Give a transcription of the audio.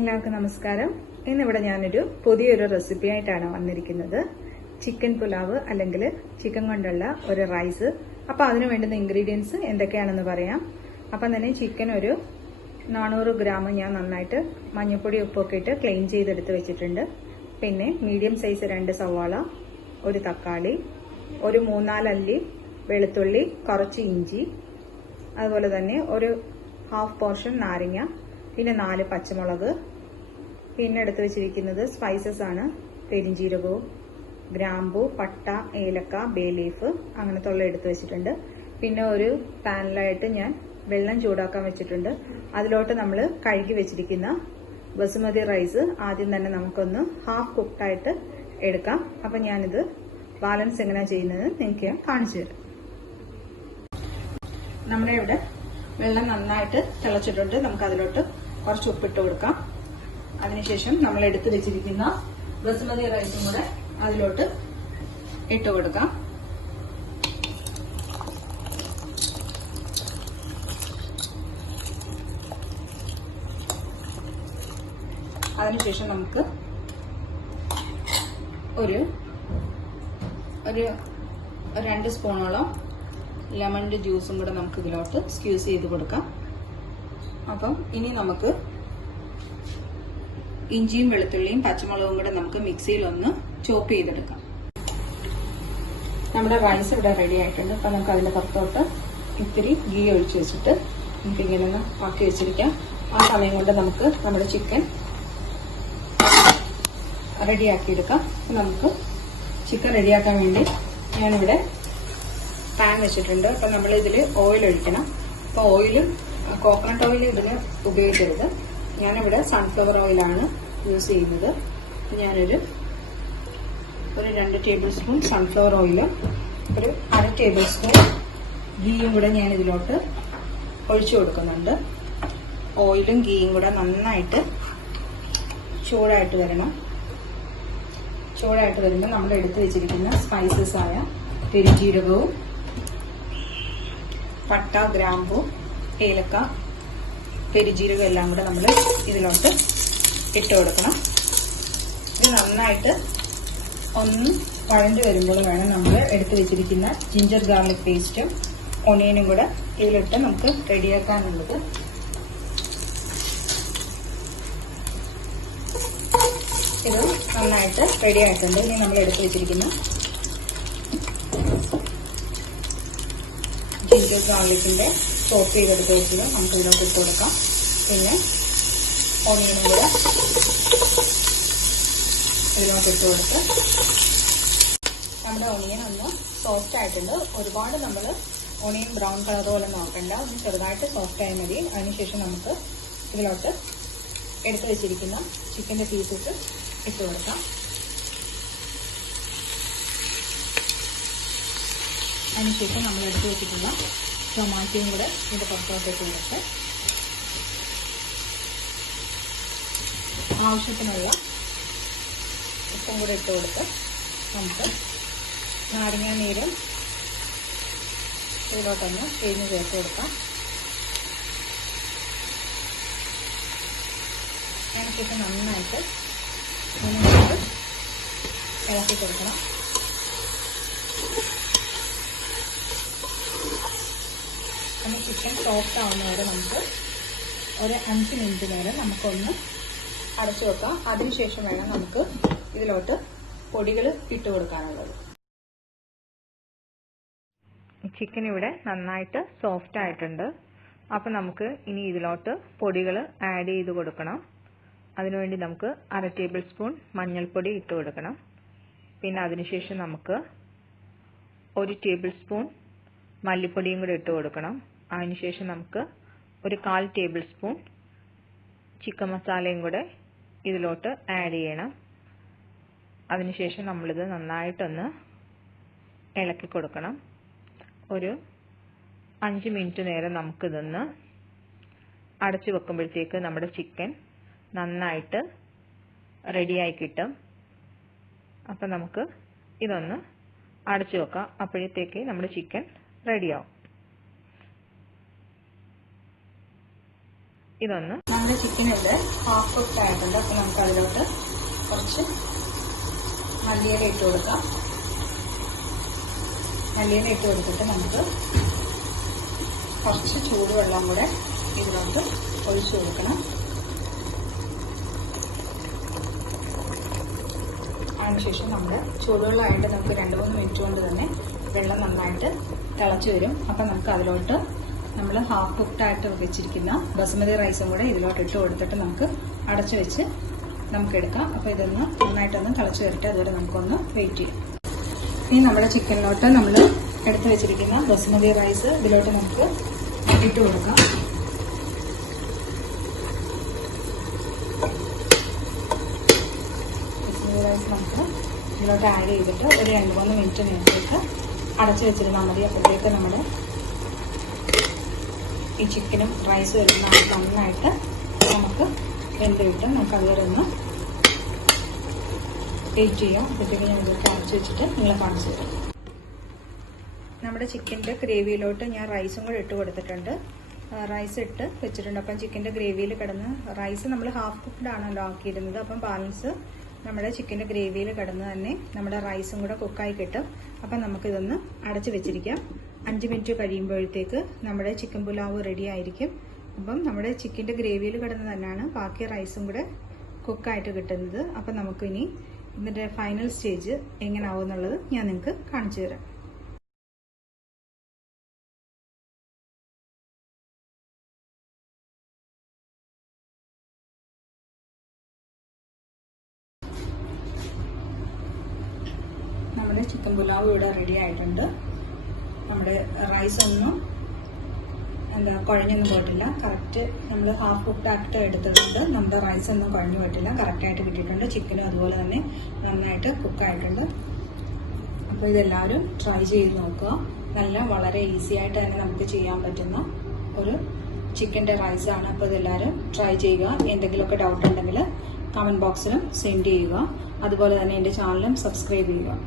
എല്ലാവർക്കും നമസ്കാരം. ഇന്നിവിടെ ഞാനൊരു പുതിയൊരു റെസിപ്പി ആയിട്ടാണ് വന്നിരിക്കുന്നത്. ചിക്കൻ പുലാവ് അല്ലെങ്കിൽ ചിക്കൻ കൊണ്ടുള്ള ഒരു റൈസ്. അപ്പോൾ അതിന് വേണ്ടുന്ന ഇൻഗ്രീഡിയൻസ് എന്തൊക്കെയാണെന്ന് പറയാം. അപ്പം തന്നെ ചിക്കൻ ഒരു 400 ഗ്രാം ഞാൻ നന്നായിട്ട് മഞ്ഞൾപ്പൊടി ഉപ്പൊക്കെ ഇട്ട് ക്ലീൻ ചെയ്തെടുത്ത് വെച്ചിട്ടുണ്ട്. പിന്നെ മീഡിയം സൈസ് 2 സവാള, ഒരു തക്കാളി, ഒരു 3-4 അല്ലി വെളുത്തുള്ളി, കുറച്ച് ഇഞ്ചി, അതുപോലെ തന്നെ ഒരു ഹാഫ് പോർഷൻ നാരങ്ങ, പിന്നെ 4 പച്ചമുളക്, പിന്നെ എടുത്തു വെച്ചിരിക്കുന്നത് സ്പൈസസ് ആണ്. പെരിഞ്ജീരകവും ഗ്രാമ്പു, പട്ട, ഏലക്ക, ബേ ലീഫ് അങ്ങനത്തെ ഉള്ള എടുത്തു വെച്ചിട്ടുണ്ട്. പിന്നെ ഒരു പാനിലായിട്ട് ഞാൻ വെള്ളം ചൂടാക്കാൻ വെച്ചിട്ടുണ്ട്. അതിലോട്ട് നമ്മൾ കഴുകി വെച്ചിരിക്കുന്ന ബസുമതി റൈസ് ആദ്യം തന്നെ നമുക്കൊന്ന് ഹാഫ് കുക്ക്ഡായിട്ട് എടുക്കാം. അപ്പം ഞാനിത് ബാലൻസ് എങ്ങനെയാണ് ചെയ്യുന്നത് നിങ്ങൾക്ക് ഞാൻ കാണിച്ചു തരാം. നമ്മുടെ ഇവിടെ വെള്ളം നന്നായിട്ട് തിളച്ചിട്ടുണ്ട്. നമുക്ക് അതിലോട്ട് കുറച്ച് ഉപ്പിട്ട് കൊടുക്കാം. അതിനുശേഷം നമ്മൾ എടുത്തു വെച്ചിരിക്കുന്ന ബസുമതി റൈസും കൂടെ അതിലോട്ട് ഇട്ട് കൊടുക്കാം. അതിനുശേഷം നമുക്ക് ഒരു 2 സ്പൂണോളം ലെമണിന്റെ ജ്യൂസും കൂടെ നമുക്ക് ഇതിലോട്ട് സ്ക്യൂസ് ചെയ്ത് കൊടുക്കാം. അപ്പം ഇനി നമുക്ക് ഇഞ്ചിയും വെളുത്തുള്ളിയും പച്ചമുളകും കൂടെ നമുക്ക് മിക്സിയിൽ ഒന്ന് ചോപ്പ് ചെയ്തെടുക്കാം. നമ്മുടെ റൈസ് ഇവിടെ റെഡി ആയിട്ടുണ്ട്. അപ്പം നമുക്ക് അതിന്റെ പുറത്തോട്ട് ഇത്തിരി ഗീ ഒഴിച്ച് വെച്ചിട്ട് നമുക്കിങ്ങനെ ഒന്ന് ആക്കി വെച്ചിരിക്കാം. ആ സമയം കൊണ്ട് നമുക്ക് നമ്മുടെ ചിക്കൻ റെഡിയാക്കിയെടുക്കാം. നമുക്ക് ചിക്കൻ റെഡിയാക്കാൻ വേണ്ടി ഞാനിവിടെ പാൻ വെച്ചിട്ടുണ്ട്. അപ്പം നമ്മൾ ഇതിൽ ഓയിൽ ഒഴിക്കണം. അപ്പോൾ ഓയിലും കോക്കനട്ട് ഓയിൽ ഇതിന് ഉപയോഗിക്കരുത്. ഞാനിവിടെ സൺഫ്ലവർ ഓയിലാണ് യൂസ് ചെയ്യുന്നത്. ഞാനൊരു 2 ടേബിൾ സ്പൂൺ സൺഫ്ലവർ ഓയിലും ഒരു 1/2 ടേബിൾ സ്പൂൺ ഗീയും കൂടെ ഞാൻ ഇതിലോട്ട് ഒഴിച്ചു കൊടുക്കുന്നുണ്ട്. ഓയിലും ഗീയും കൂടെ നന്നായിട്ട് ചൂടായിട്ട് വരണം. ചൂടായിട്ട് വരുമ്പോൾ നമ്മൾ എടുത്തു വെച്ചിരിക്കുന്ന സ്പൈസസ് ആയ പെരിഞ്ജീരകവും പട്ട, ഗ്രാമ്പു, ഏലക്ക, പെരിഞ്ജീരകം എല്ലാം കൂടെ നമ്മൾ ഇതിലോട്ട് ഇട്ട് കൊടുക്കണം. ഇത് നന്നായിട്ട് ഒന്ന് വഴണ്ട് വരുമ്പോൾ വേണം നമ്മൾ എടുത്തു വെച്ചിരിക്കുന്ന ജിഞ്ചർ ഗാർലിക് പേസ്റ്റും ഒണിയനും കൂടെ ഇതിലിട്ട് നമുക്ക് റെഡിയാക്കാനുള്ളത്. ഇത് നന്നായിട്ട് റെഡി ആയിട്ടുണ്ട്. ഇനി നമ്മൾ എടുത്തു വെച്ചിരിക്കുന്ന ജിഞ്ചർ ഗാർലിക്കിന്റെ ചോപ്പ് ചെയ്തെടുത്ത് വെച്ചത് നമുക്ക് ഇതിലോട്ട് ഇട്ട് കൊടുക്കാം. പിന്നെ ഓണിയനും കൂടെ ഇതിലോട്ട് ഇട്ട് കൊടുത്ത് നമ്മുടെ ഓണിയൻ ഒന്ന് സോഫ്റ്റ് ആയിട്ടുണ്ട്. ഒരുപാട് നമ്മൾ ഓണിയൻ ബ്രൗൺ കളർ പോലെ നോക്കണ്ട, ഒന്ന് ചെറുതായിട്ട് സോഫ്റ്റ് ആയാൽ മതി. അതിനുശേഷം നമുക്ക് ഇതിലോട്ട് എടുത്തു വെച്ചിരിക്കുന്ന ചിക്കന്റെ പീസസ് ഇട്ട് കൊടുക്കാം. അതിനുശേഷം നമ്മൾ എടുത്തു വെച്ചിട്ടുള്ള ടൊമാറ്റോയും കൂടെ ഇതിന്റെ പുറത്തോട്ടേക്ക് കൊടുത്ത് ആവശ്യത്തിനുള്ള ഉപ്പും കൂടെ ഇട്ട് കൊടുത്ത് നമുക്ക് നാരങ്ങ നീരും ഇതിലോട്ടൊന്ന് പിഴിഞ്ഞ് ചേർത്ത് കൊടുക്കാം. അതിനുശേഷം നന്നായിട്ട് നമുക്ക് ഇളക്കി കൊടുക്കണം. ഒന്ന് ചിക്കൻ സോഫ്റ്റ് ആവുന്നവരെ നമുക്ക് ഒരു 5 മിനിറ്റ് നേരം നമുക്കൊന്ന് അടച്ചു വെക്കാം. അതിനുശേഷം വേണം നമുക്ക് ഇതിലോട്ട് പൊടികൾ ഇട്ട് കൊടുക്കാനുള്ളത്. ചിക്കൻ ഇവിടെ നന്നായിട്ട് സോഫ്റ്റ് ആയിട്ടുണ്ട്. അപ്പം നമുക്ക് ഇനി ഇതിലോട്ട് പൊടികൾ ആഡ് ചെയ്ത് കൊടുക്കണം. അതിനുവേണ്ടി നമുക്ക് 1/2 ടേബിൾ സ്പൂൺ മഞ്ഞൾപ്പൊടി ഇട്ട് കൊടുക്കണം. പിന്നെ അതിനുശേഷം നമുക്ക് 1 ടേബിൾ സ്പൂൺ മല്ലിപ്പൊടിയും കൂടെ ഇട്ട് കൊടുക്കണം. അതിനുശേഷം നമുക്ക് ഒരു 1/4 ടേബിൾ സ്പൂൺ ചിക്കൻ മസാലയും കൂടെ ഇതിലോട്ട് ആഡ് ചെയ്യണം. അതിനുശേഷം നമ്മളിത് നന്നായിട്ടൊന്ന് ഇളക്കി കൊടുക്കണം. ഒരു 5 മിനിറ്റ് നേരം നമുക്കിതൊന്ന് അടച്ചു വെക്കുമ്പോഴത്തേക്ക് നമ്മുടെ ചിക്കൻ നന്നായിട്ട് റെഡിയായി കിട്ടും. അപ്പം നമുക്ക് ഇതൊന്ന് അടച്ചു വെക്കാം. അപ്പോഴത്തേക്ക് നമ്മുടെ ചിക്കൻ റെഡിയാവും. ഇതൊന്ന് നമ്മുടെ ചിക്കൻ ഇവിടെ ഹാഫ് കുക്ക് ആയിട്ടുണ്ട്. അപ്പോൾ നമുക്ക് അതിലോട്ട് കുറച്ച് മല്ലിയില ഇട്ട് കൊടുക്കാം. മല്ലിയില ഇട്ട് കൊടുത്തിട്ട് നമുക്ക് കുറച്ച് ചൂടുവെള്ളം കൂടെ ഇതിലോട്ട് ഒഴിച്ചു കൊടുക്കണം. അതിനുശേഷം നമ്മൾ ചൂടുവെള്ളമായിട്ട് നമുക്ക് 2-3 മിനിറ്റ് കൊണ്ട് തന്നെ വെള്ളം നന്നായിട്ട് തിളച്ച് വരും. അപ്പം നമുക്ക് അതിലോട്ട് നമ്മൾ ഹാഫ് കുക്ക്ഡായിട്ട് വെച്ചിരിക്കുന്ന ബസുമതി റൈസും കൂടെ ഇതിലോട്ട് ഇട്ട് കൊടുത്തിട്ട് നമുക്ക് അടച്ചു വെച്ച് നമുക്ക് എടുക്കാം. അപ്പോൾ ഇതൊന്ന് നന്നായിട്ടൊന്ന് തിളച്ച് വരട്ടെ. അതുവരെ നമുക്കൊന്ന് വെയിറ്റ് ചെയ്യാം. ഇനി നമ്മുടെ ചിക്കനിലോട്ട് നമ്മൾ എടുത്ത് വെച്ചിരിക്കുന്ന ബസുമതി റൈസ് ഇതിലോട്ട് നമുക്ക് ഇട്ട് കൊടുക്കാം. ബസുമതി റൈസ് നമുക്ക് ഇതിലോട്ട് ആഡ് ചെയ്തിട്ട് ഒരു 2-3 മിനിറ്റ് നേരത്തേക്ക് അടച്ചു വെച്ചിരുന്നാൽ മതി. അപ്പോഴത്തേക്ക് നമ്മുടെ ഈ ചിക്കനും റൈസും എല്ലാം നന്നായിട്ട് നമുക്ക് വെന്ത് കിട്ടും. നമുക്ക് അതുവരെ ഒന്ന് വെയിറ്റ് ചെയ്യാം. അപ്പോഴത്തേക്ക് ഞാൻ ഇതിലോട്ട് അടച്ചു വെച്ചിട്ട് നിങ്ങളെ കാണിച്ചു തരാം. നമ്മുടെ ചിക്കൻ്റെ ഗ്രേവിയിലോട്ട് ഞാൻ റൈസും കൂടെ ഇട്ട് കൊടുത്തിട്ടുണ്ട്. റൈസ് ഇട്ട് വെച്ചിട്ടുണ്ട്. അപ്പം ചിക്കൻ്റെ ഗ്രേവിയിൽ കിടന്ന് റൈസ് നമ്മൾ ഹാഫ് കുക്ക്ഡ് ആണല്ലോ ആക്കിയിരുന്നത്. അപ്പം ബാലൻസ് നമ്മുടെ ചിക്കൻ്റെ ഗ്രേവിയിൽ കിടന്ന് തന്നെ നമ്മുടെ റൈസും കൂടെ കുക്കായി കിട്ടും. അപ്പം നമുക്കിതൊന്ന് അടച്ചു വെച്ചിരിക്കാം. 5 മിനിറ്റ് കഴിയുമ്പോഴത്തേക്ക് നമ്മുടെ ചിക്കൻ പുലാവ് റെഡി ആയിരിക്കും. അപ്പം നമ്മുടെ ചിക്കൻ്റെ ഗ്രേവിയിൽ കിടന്ന് തന്നെയാണ് ബാക്കി റൈസും കൂടെ കുക്കായിട്ട് കിട്ടുന്നത്. അപ്പം നമുക്കിനി ഇതിൻ്റെ ഫൈനൽ സ്റ്റേജ് എങ്ങനെയാവും എന്നുള്ളത് ഞാൻ നിങ്ങൾക്ക് കാണിച്ചു തരാം. നമ്മുടെ ചിക്കൻ പുലാവ് ഇവിടെ റെഡി ആയിട്ടുണ്ട്. നമ്മുടെ റൈസ് ഒന്നും കുഴഞ്ഞൊന്നും പോയിട്ടില്ല. കറക്റ്റ് നമ്മൾ ഹാഫ് കുക്ക്ഡ് ആയിട്ട് എടുത്തിട്ടുണ്ട്. നമ്മുടെ റൈസ് ഒന്നും കുഴഞ്ഞു പോയിട്ടില്ല. കറക്റ്റായിട്ട് കിട്ടിയിട്ടുണ്ട്. ചിക്കനും അതുപോലെ തന്നെ നന്നായിട്ട് കുക്കായിട്ടുണ്ട്. അപ്പോൾ ഇതെല്ലാവരും ട്രൈ ചെയ്ത് നോക്കുക. വളരെ ഈസി ആയിട്ട് തന്നെ നമുക്ക് ചെയ്യാൻ പറ്റുന്ന ഒരു ചിക്കൻ്റെ റൈസാണ്. അപ്പോൾ ഇതെല്ലാവരും ട്രൈ ചെയ്യുക. എന്തെങ്കിലുമൊക്കെ ഡൗട്ട് ഉണ്ടെങ്കിൽ കമൻറ്റ് ബോക്സിലും സെൻഡ് ചെയ്യുക. അതുപോലെ തന്നെ എൻ്റെ ചാനലും സബ്സ്ക്രൈബ് ചെയ്യുക.